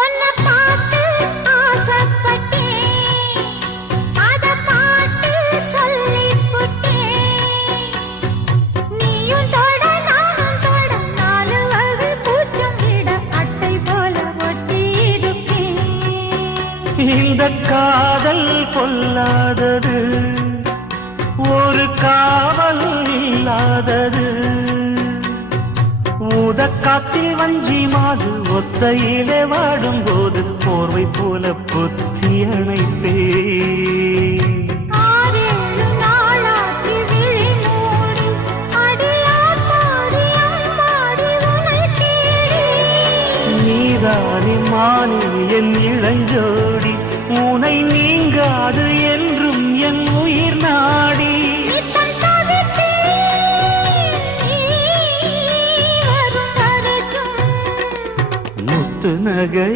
உன்னை பார்த்து ஆசைப்பட்டேன், அத பாட்டு சொல்லிப் புட்டேன். நீயும் தொட நானும் தொட, நாலு வகை பூச்சும் விட அட்டை போல ஒட்டி இருப்பேன். இந்த காதல் பொல்லாதது, ஒரு காவல் இல்லாதது. ஊதக்காத்தில் வஞ்சி மாது ஒத்தையிலே வாடும் போது போர்வை போல பொத்தி அணைப்பே. ஆறேழு நாளாச்சு விழி மூடி, அடியாத்தாடி அம்மாடி உனை தேடி. நீதானே மானே என் இளஞ்சோடி, உனை நீங்காது என்றும் என் உயிர் நாடி. நித்தம் தவித்தேன், நீ வரும் வரைக்கும். முத்து நகை